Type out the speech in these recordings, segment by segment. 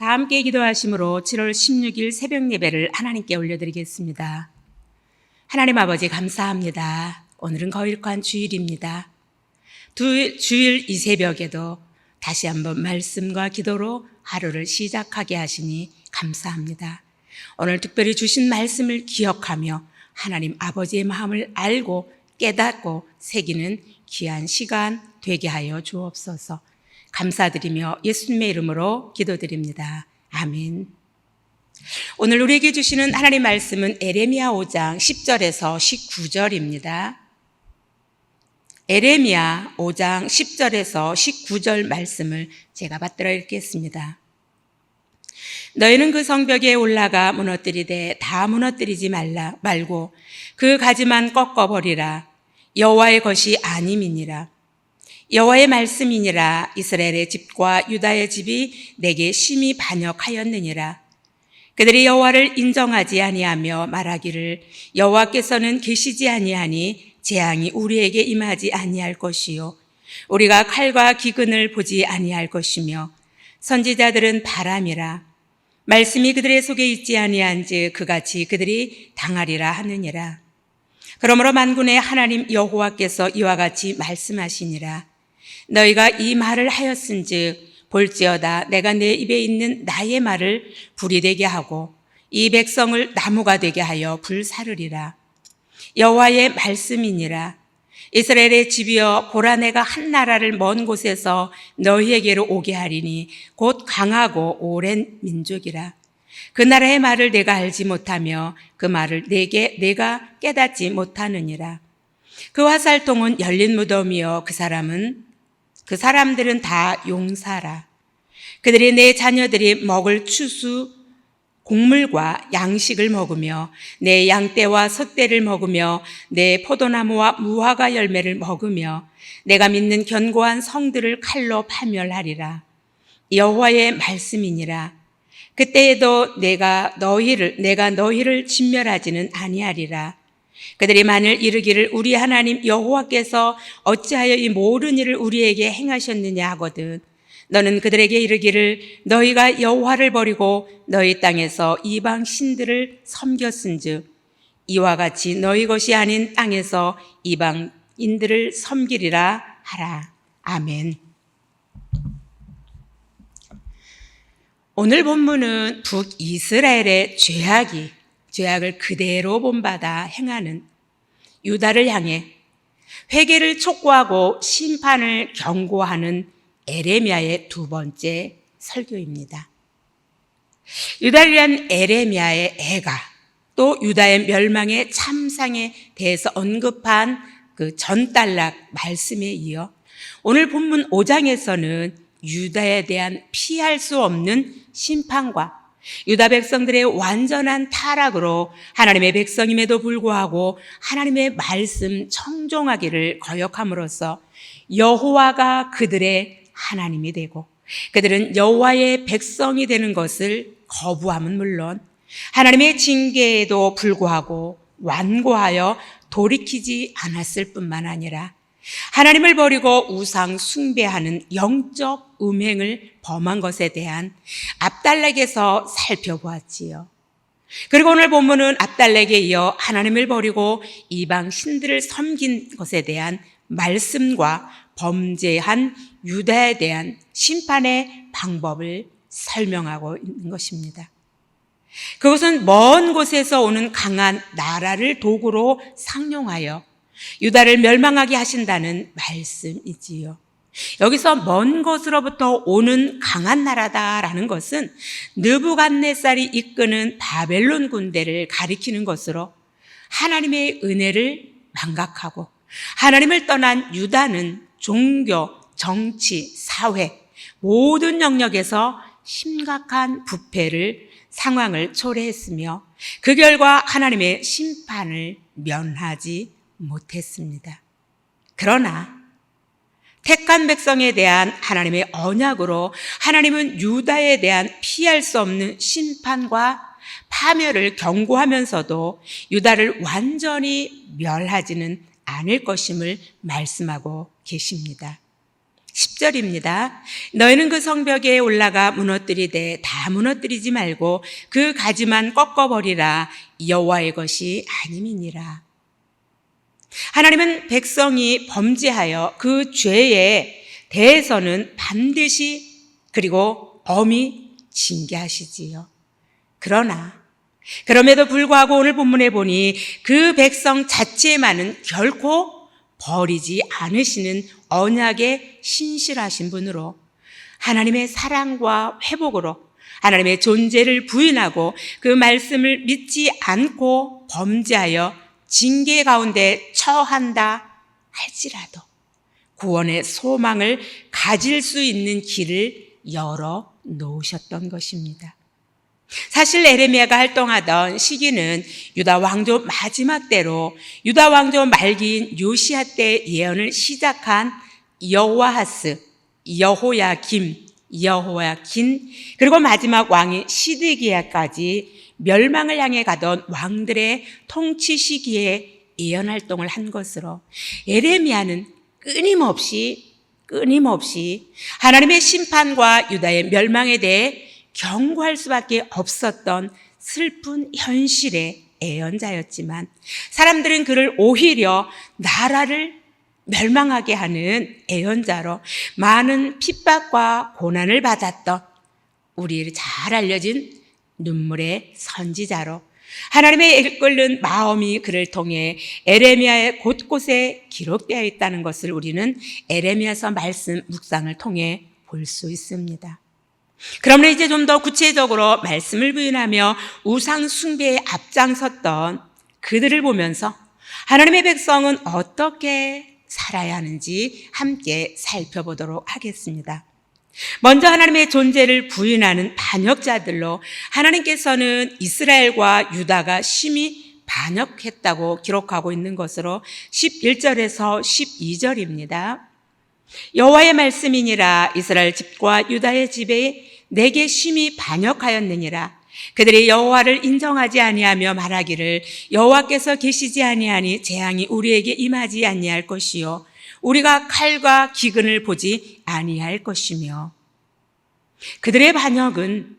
다 함께 기도하심으로 7월 16일 새벽 예배를 하나님께 올려드리겠습니다. 하나님 아버지 감사합니다. 오늘은 거룩한 주일입니다. 주일 이 새벽에도 다시 한번 말씀과 기도로 하루를 시작하게 하시니 감사합니다. 오늘 특별히 주신 말씀을 기억하며 하나님 아버지의 마음을 알고 깨닫고 새기는 귀한 시간 되게 하여 주옵소서. 감사드리며 예수님의 이름으로 기도드립니다. 아멘. 오늘 우리에게 주시는 하나님 말씀은 에레미야 5장 10절에서 19절입니다. 에레미야 5장 10절에서 19절 말씀을 제가 받들어 읽겠습니다. 너희는 그 성벽에 올라가 무너뜨리되 다 무너뜨리지 말고 그 가지만 꺾어버리라. 여호와의 것이 아님이니라. 여호와의 말씀이니라. 이스라엘의 집과 유다의 집이 내게 심히 반역하였느니라. 그들이 여호와를 인정하지 아니하며 말하기를 여호와께서는 계시지 아니하니 재앙이 우리에게 임하지 아니할 것이요 우리가 칼과 기근을 보지 아니할 것이며 선지자들은 바람이라. 말씀이 그들의 속에 있지 아니한즉 그같이 그들이 당하리라 하느니라. 그러므로 만군의 하나님 여호와께서 이와 같이 말씀하시니라. 너희가 이 말을 하였은즉 볼지어다 내가 내 입에 있는 나의 말을 불이 되게 하고 이 백성을 나무가 되게 하여 불사르리라. 여호와의 말씀이니라. 이스라엘의 집이여 보라 내가 한 나라를 먼 곳에서 너희에게로 오게 하리니 곧 강하고 오랜 민족이라. 그 나라의 말을 내가 알지 못하며 그 말을 내가 깨닫지 못하느니라. 그 화살통은 열린 무덤이요 그 사람들은 다 용사라. 그들이 내 자녀들이 먹을 추수 곡물과 양식을 먹으며 내 양떼와 솥대를 먹으며 내 포도나무와 무화과 열매를 먹으며 내가 믿는 견고한 성들을 칼로 파멸하리라. 여호와의 말씀이니라. 그때에도 내가 너희를 진멸하지는 아니하리라. 그들이 만일 이르기를 우리 하나님 여호와께서 어찌하여 이 모든 일을 우리에게 행하셨느냐 하거든 너는 그들에게 이르기를 너희가 여호와를 버리고 너희 땅에서 이방 신들을 섬겼은즉 이와 같이 너희 것이 아닌 땅에서 이방인들을 섬기리라 하라. 아멘. 오늘 본문은 북이스라엘의 죄악을 그대로 본받아 행하는 유다를 향해 회개를 촉구하고 심판을 경고하는 에레미야의 두 번째 설교입니다. 유다를 위한 에레미야의 애가 또 유다의 멸망의 참상에 대해서 언급한 그 전단락 말씀에 이어 오늘 본문 5장에서는 유다에 대한 피할 수 없는 심판과 유다 백성들의 완전한 타락으로 하나님의 백성임에도 불구하고 하나님의 말씀 청종하기를 거역함으로써 여호와가 그들의 하나님이 되고 그들은 여호와의 백성이 되는 것을 거부함은 물론 하나님의 징계에도 불구하고 완고하여 돌이키지 않았을 뿐만 아니라 하나님을 버리고 우상 숭배하는 영적 음행을 범한 것에 대한 압달렉에서 살펴보았지요. 그리고 오늘 본문은 압달렉에 이어 하나님을 버리고 이방 신들을 섬긴 것에 대한 말씀과 범죄한 유다에 대한 심판의 방법을 설명하고 있는 것입니다. 그것은 먼 곳에서 오는 강한 나라를 도구로 상용하여 유다를 멸망하게 하신다는 말씀이지요. 여기서 먼 곳으로부터 오는 강한 나라다라는 것은 느부갓네살이 이끄는 바벨론 군대를 가리키는 것으로 하나님의 은혜를 망각하고 하나님을 떠난 유다는 종교, 정치, 사회 모든 영역에서 심각한 상황을 초래했으며 그 결과 하나님의 심판을 면하지 못했습니다. 그러나 택한 백성에 대한 하나님의 언약으로 하나님은 유다에 대한 피할 수 없는 심판과 파멸을 경고하면서도 유다를 완전히 멸하지는 않을 것임을 말씀하고 계십니다. 10절입니다. 너희는 그 성벽에 올라가 무너뜨리되 다 무너뜨리지 말고 그 가지만 꺾어버리라. 여호와의 것이 아님이니라. 하나님은 백성이 범죄하여 그 죄에 대해서는 반드시 그리고 엄히 징계하시지요. 그럼에도 불구하고 오늘 본문에 보니 그 백성 자체만은 결코 버리지 않으시는 언약에 신실하신 분으로 하나님의 사랑과 회복으로 하나님의 존재를 부인하고 그 말씀을 믿지 않고 범죄하여 징계 가운데 처한다 할지라도 구원의 소망을 가질 수 있는 길을 열어 놓으셨던 것입니다. 사실 에레미야가 활동하던 시기는 유다 왕조 마지막 때로 유다 왕조 말기인 요시야 때 예언을 시작한 여호아하스, 여호야김, 여호야긴 그리고 마지막 왕인 시드기야까지 멸망을 향해 가던 왕들의 통치 시기에 예언 활동을 한 것으로 에레미야는 끊임없이 하나님의 심판과 유다의 멸망에 대해 경고할 수밖에 없었던 슬픈 현실의 예언자였지만 사람들은 그를 오히려 나라를 멸망하게 하는 예언자로 많은 핍박과 고난을 받았던 우리를 잘 알려진 눈물의 선지자로 하나님의 이끌는 마음이 그를 통해 에레미야의 곳곳에 기록되어 있다는 것을 우리는 에레미야서 말씀 묵상을 통해 볼 수 있습니다. 그러면 이제 좀 더 구체적으로 말씀을 부인하며 우상 숭배에 앞장섰던 그들을 보면서 하나님의 백성은 어떻게 살아야 하는지 함께 살펴보도록 하겠습니다. 먼저 하나님의 존재를 부인하는 반역자들로 하나님께서는 이스라엘과 유다가 심히 반역했다고 기록하고 있는 것으로 11절에서 12절입니다. 여호와의 말씀이니라. 이스라엘 집과 유다의 집에 내게 심히 반역하였느니라. 그들이 여호와를 인정하지 아니하며 말하기를 여호와께서 계시지 아니하니 재앙이 우리에게 임하지 아니할 것이요 우리가 칼과 기근을 보지 아니할 것이며. 그들의 반역은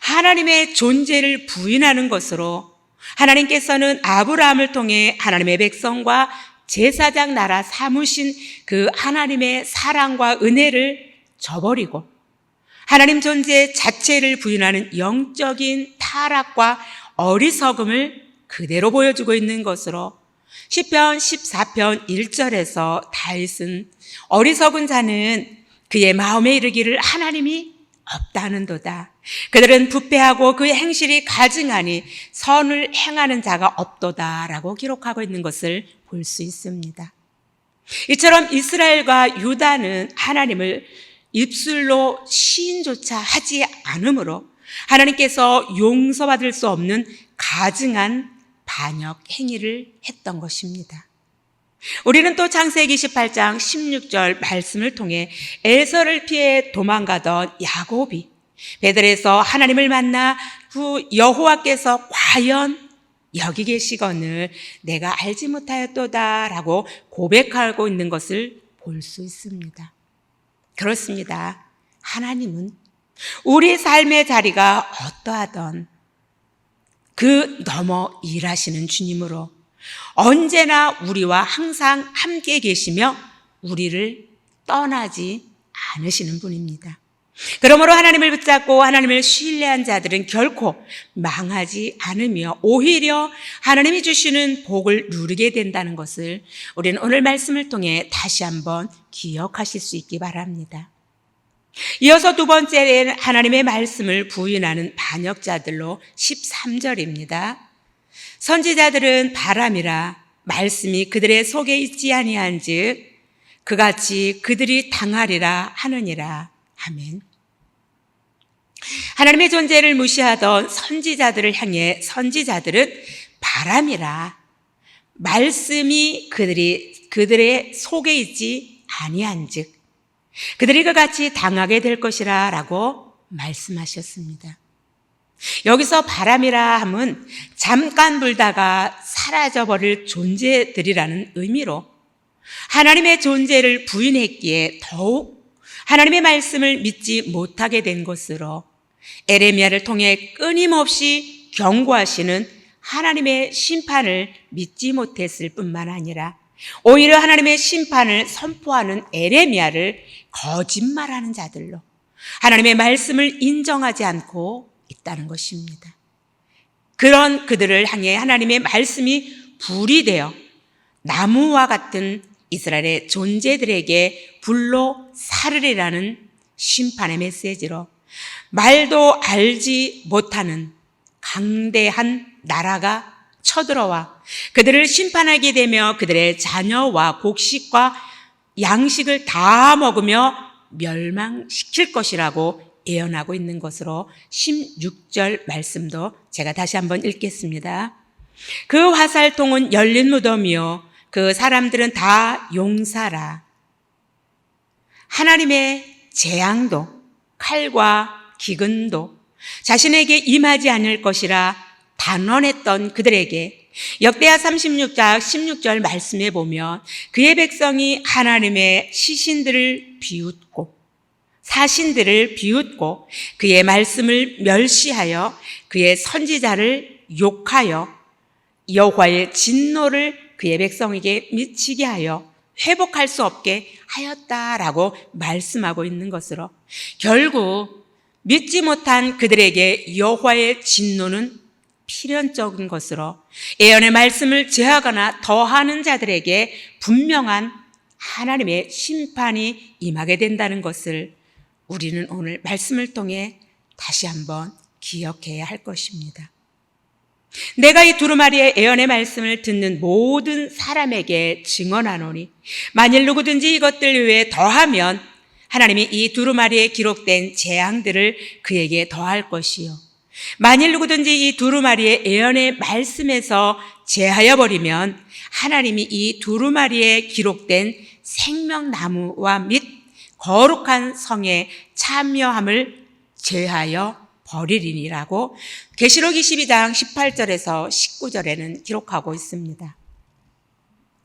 하나님의 존재를 부인하는 것으로 하나님께서는 아브라함을 통해 하나님의 백성과 제사장 나라 삼으신 그 하나님의 사랑과 은혜를 저버리고 하나님 존재 자체를 부인하는 영적인 타락과 어리석음을 그대로 보여주고 있는 것으로 시편 14편 1절에서 다윗은 어리석은 자는 그의 마음에 이르기를 하나님이 없다는도다. 그들은 부패하고 그의 행실이 가증하니 선을 행하는 자가 없도다라고 기록하고 있는 것을 볼 수 있습니다. 이처럼 이스라엘과 유다는 하나님을 입술로 시인조차 하지 않으므로 하나님께서 용서받을 수 없는 가증한 반역 행위를 했던 것입니다. 우리는 또 창세기 28장 16절 말씀을 통해 에서를 피해 도망가던 야곱이 베들에서 하나님을 만나 그 여호와께서 과연 여기 계시거늘 내가 알지 못하였도다라고 고백하고 있는 것을 볼 수 있습니다. 그렇습니다. 하나님은 우리 삶의 자리가 어떠하던 그 넘어 일하시는 주님으로 언제나 우리와 항상 함께 계시며 우리를 떠나지 않으시는 분입니다. 그러므로 하나님을 붙잡고 하나님을 신뢰한 자들은 결코 망하지 않으며 오히려 하나님이 주시는 복을 누리게 된다는 것을 우리는 오늘 말씀을 통해 다시 한번 기억하실 수 있기 바랍니다. 이어서 두 번째는 하나님의 말씀을 부인하는 반역자들로 13절입니다. 선지자들은 바람이라 말씀이 그들의 속에 있지 아니한즉 그같이 그들이 당하리라 하느니라. 아멘. 하나님의 존재를 무시하던 선지자들을 향해 선지자들은 바람이라 말씀이 그들의 속에 있지 아니한즉 그들이 그같이 당하게 될 것이라 라고 말씀하셨습니다. 여기서 바람이라 함은 잠깐 불다가 사라져버릴 존재들이라는 의미로 하나님의 존재를 부인했기에 더욱 하나님의 말씀을 믿지 못하게 된 것으로 에레미야를 통해 끊임없이 경고하시는 하나님의 심판을 믿지 못했을 뿐만 아니라 오히려 하나님의 심판을 선포하는 에레미야를 거짓말하는 자들로 하나님의 말씀을 인정하지 않고 있다는 것입니다. 그런 그들을 향해 하나님의 말씀이 불이 되어 나무와 같은 이스라엘의 존재들에게 불로 사르리라는 심판의 메시지로 말도 알지 못하는 강대한 나라가 쳐들어와 그들을 심판하게 되며 그들의 자녀와 곡식과 양식을 다 먹으며 멸망시킬 것이라고 예언하고 있는 것으로 16절 말씀도 제가 다시 한번 읽겠습니다. 그 화살통은 열린 무덤이요 그 사람들은 다 용사라. 하나님의 재앙도 칼과 기근도 자신에게 임하지 않을 것이라 단언했던 그들에게 역대하 36장 16절 말씀에 보면 그의 백성이 하나님의 시신들을 비웃고 사신들을 비웃고 그의 말씀을 멸시하여 그의 선지자를 욕하여 여호와의 진노를 그의 백성에게 미치게 하여 회복할 수 없게 하였다라고 말씀하고 있는 것으로 결국 믿지 못한 그들에게 여호와의 진노는 필연적인 것으로 예언의 말씀을 제하거나 더하는 자들에게 분명한 하나님의 심판이 임하게 된다는 것을 우리는 오늘 말씀을 통해 다시 한번 기억해야 할 것입니다. 내가 이 두루마리의 예언의 말씀을 듣는 모든 사람에게 증언하노니 만일 누구든지 이것들 외에 더하면 하나님이 이 두루마리에 기록된 재앙들을 그에게 더할 것이요 만일 누구든지 이 두루마리의 예언의 말씀에서 제하여 버리면 하나님이 이 두루마리에 기록된 생명나무와 및 거룩한 성에 참여함을 제하여 버리리니라고 계시록 22장 18절에서 19절에는 기록하고 있습니다.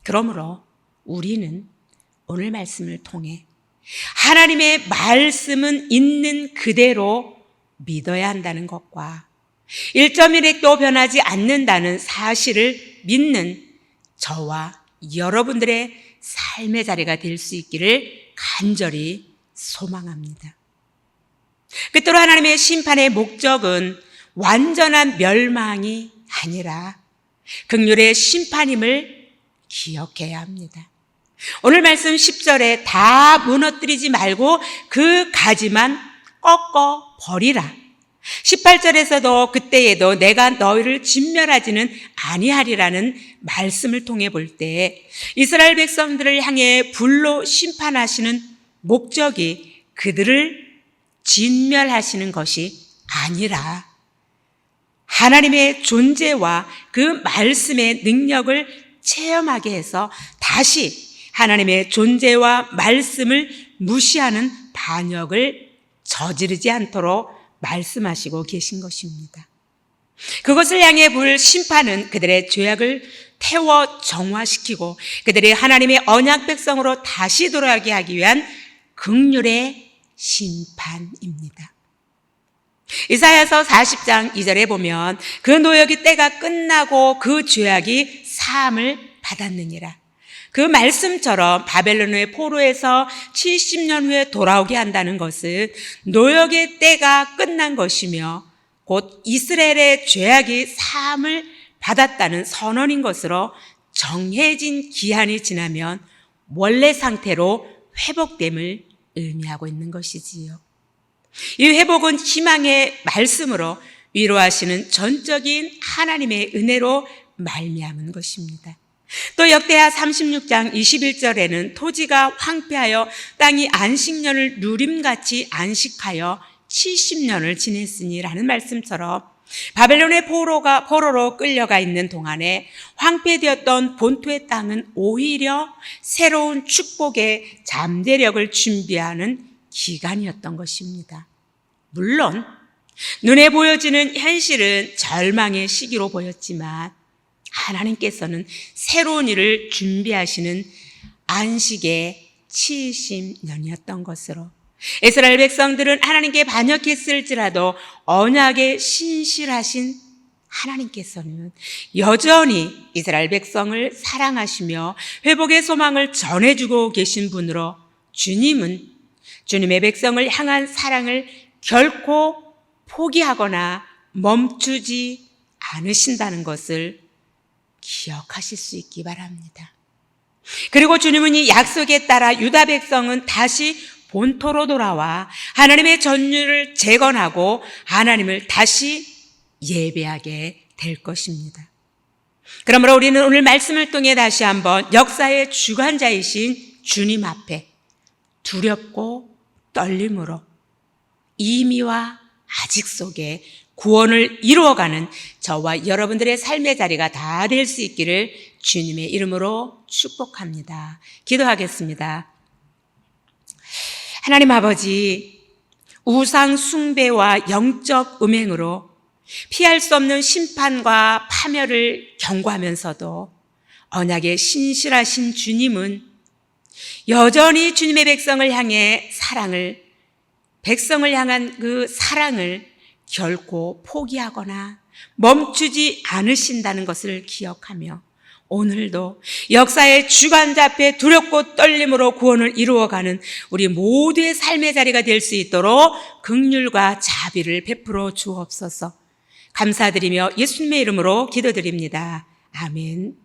그러므로 우리는 오늘 말씀을 통해 하나님의 말씀은 있는 그대로 믿어야 한다는 것과 1.1핵도 변하지 않는다는 사실을 믿는 저와 여러분들의 삶의 자리가 될 수 있기를 간절히 소망합니다. 끝으로 하나님의 심판의 목적은 완전한 멸망이 아니라 긍휼의 심판임을 기억해야 합니다. 오늘 말씀 10절에 다 무너뜨리지 말고 그 가지만 꺾어 버리라. 18절에서도 그때에도 내가 너희를 진멸하지는 아니하리라는 말씀을 통해 볼 때 이스라엘 백성들을 향해 불로 심판하시는 목적이 그들을 진멸하시는 것이 아니라 하나님의 존재와 그 말씀의 능력을 체험하게 해서 다시 하나님의 존재와 말씀을 무시하는 반역을 저지르지 않도록 말씀하시고 계신 것입니다. 그것을 향해 볼 심판은 그들의 죄악을 태워 정화시키고 그들이 하나님의 언약 백성으로 다시 돌아가게 하기 위한 긍휼의 심판입니다. 이사야서 40장 2절에 보면 그 노역의 때가 끝나고 그 죄악이 사함을 받았느니라. 그 말씀처럼 바벨론의 포로에서 70년 후에 돌아오게 한다는 것은 노역의 때가 끝난 것이며 곧 이스라엘의 죄악이 사함을 받았다는 선언인 것으로 정해진 기한이 지나면 원래 상태로 회복됨을 의미하고 있는 것이지요. 이 회복은 희망의 말씀으로 위로하시는 전적인 하나님의 은혜로 말미암은 것입니다. 또 역대하 36장 21절에는 토지가 황폐하여 땅이 안식년을 누림같이 안식하여 70년을 지냈으니라는 말씀처럼 바벨론의 포로로 끌려가 있는 동안에 황폐되었던 본토의 땅은 오히려 새로운 축복의 잠재력을 준비하는 기간이었던 것입니다. 물론 눈에 보여지는 현실은 절망의 시기로 보였지만 하나님께서는 새로운 일을 준비하시는 안식의 70년이었던 것으로 이스라엘 백성들은 하나님께 반역했을지라도 언약에 신실하신 하나님께서는 여전히 이스라엘 백성을 사랑하시며 회복의 소망을 전해주고 계신 분으로 주님은 주님의 백성을 향한 사랑을 결코 포기하거나 멈추지 않으신다는 것을 기억하실 수 있기 바랍니다. 그리고 주님은 이 약속에 따라 유다 백성은 다시 본토로 돌아와 하나님의 전율을 재건하고 하나님을 다시 예배하게 될 것입니다. 그러므로 우리는 오늘 말씀을 통해 다시 한번 역사의 주관자이신 주님 앞에 두렵고 떨림으로 이미와 아직 속에 구원을 이루어가는 저와 여러분들의 삶의 자리가 다 될 수 있기를 주님의 이름으로 축복합니다. 기도하겠습니다. 하나님 아버지, 우상 숭배와 영적 음행으로 피할 수 없는 심판과 파멸을 경고하면서도 언약에 신실하신 주님은 여전히 주님의 백성을 향해 백성을 향한 그 사랑을 결코 포기하거나 멈추지 않으신다는 것을 기억하며 오늘도 역사의 주관자 앞에 두렵고 떨림으로 구원을 이루어가는 우리 모두의 삶의 자리가 될 수 있도록 긍휼과 자비를 베풀어 주옵소서. 감사드리며 예수님의 이름으로 기도드립니다. 아멘.